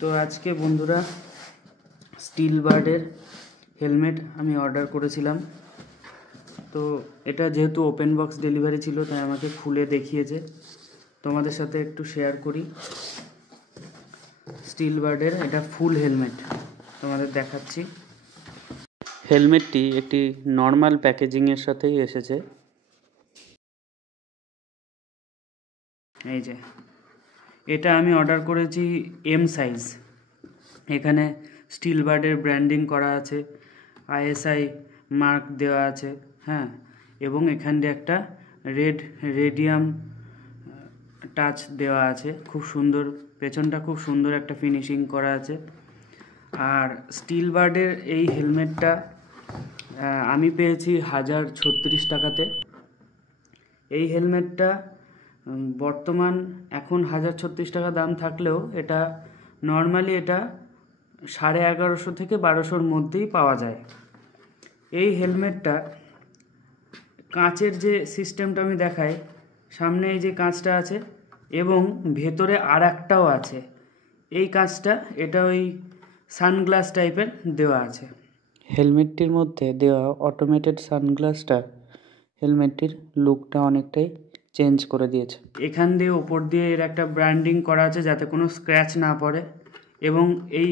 তো আজকে বন্ধুরা স্টিল বার্ডের হেলমেট আমি অর্ডার করেছিলাম। তো এটা যেহেতু ওপেন বক্স ডেলিভারি ছিল তাই আমাকে খুলে দেখিয়েছে, তোমাদের সাথে একটু শেয়ার করি। স্টিল বার্ডের এটা ফুল হেলমেট তোমাদের দেখাচ্ছি। হেলমেটটি একটি নর্মাল প্যাকেজিংয়ের সাথেই এসেছে। এই যে এটা আমি অর্ডার করেছি এম সাইজ। এখানে স্টিল বার্ডের ব্র্যান্ডিং করা আছে, আইএসআই মার্ক দেওয়া আছে, হ্যাঁ, এবং এখান দিয়ে একটা রেডিয়াম টাচ দেওয়া আছে, খুব সুন্দর, পেছনটা খুব সুন্দর একটা ফিনিশিং করা আছে। আর স্টিল বার্ডের এই হেলমেটটা আমি পেয়েছি 1036 টাকাতে। এই হেলমেটটা বর্তমান এখন 1036 টাকা দাম থাকলেও এটা নর্মালি এটা 1150 থেকে 1200-র মধ্যেই পাওয়া যায়। এই হেলমেটটা কাঁচের যে সিস্টেমটা আমি দেখাই, সামনে এই যে কাঁচটা আছে এবং ভেতরে আর একটাও আছে। এই কাঁচটা এটা ওই সানগ্লাস টাইপের দেওয়া আছে। হেলমেটটির মধ্যে দেওয়া অটোমেটেড সানগ্লাসটা হেলমেটটির লুকটা অনেকটাই চেঞ্জ করে দিয়েছে। এখান দিয়ে ওপর দিয়ে এর একটা ব্র্যান্ডিং করা আছে যাতে কোনো স্ক্র্যাচ না পড়ে, এবং এই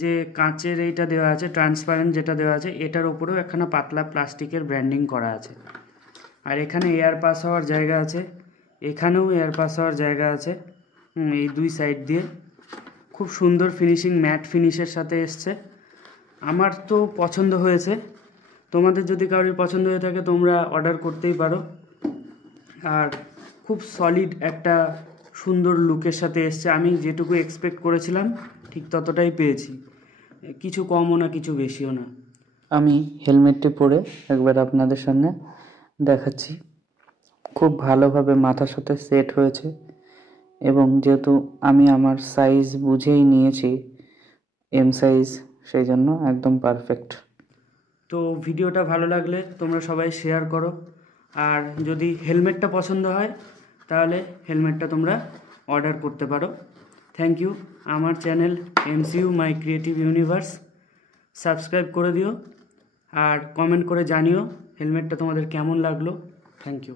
যে কাঁচের এইটা দেওয়া আছে, ট্রান্সপারেন্ট যেটা দেওয়া আছে, এটার ওপরেও একখানা পাতলা প্লাস্টিকের ব্র্যান্ডিং করা আছে। আর এখানে এয়ার পাস হওয়ার জায়গা আছে, এখানেও এয়ার পাস হওয়ার জায়গা আছে, এই দুই সাইড দিয়ে। খুব সুন্দর ফিনিশিং, ম্যাট ফিনিশের সাথে এসছে। আমার তো পছন্দ হয়েছে, তোমাদের যদি কারোর পছন্দ হয়ে থাকে তোমরা অর্ডার করতেই পারো। আর খুব সলিড একটা সুন্দর লুকের সাথে এসছে। আমি যেটুকু এক্সপেক্ট করেছিলাম ঠিক ততটাই পেয়েছি, কিছু কমও না কিছু বেশিও না। আমি হেলমেটটি পরে একবার আপনাদের সামনে দেখাচ্ছি। খুব ভালোভাবে মাথার সাথে সেট হয়েছে, এবং যেহেতু আমি আমার সাইজ বুঝেই নিয়েছি এম সাইজ, সেই জন্য একদম পারফেক্ট। তো ভিডিওটা ভালো লাগলে তোমরা সবাই শেয়ার করো, আর যদি হেলমেটটা পছন্দ হয় তাহলে হেলমেটটা তোমরা অর্ডার করতে পারো। Thank you. আমার channel MCU my creative universe subscribe করে দিও, আর কমেন্ট করে জানিও হেলমেটটা তোমাদের কেমন লাগলো। Thank you.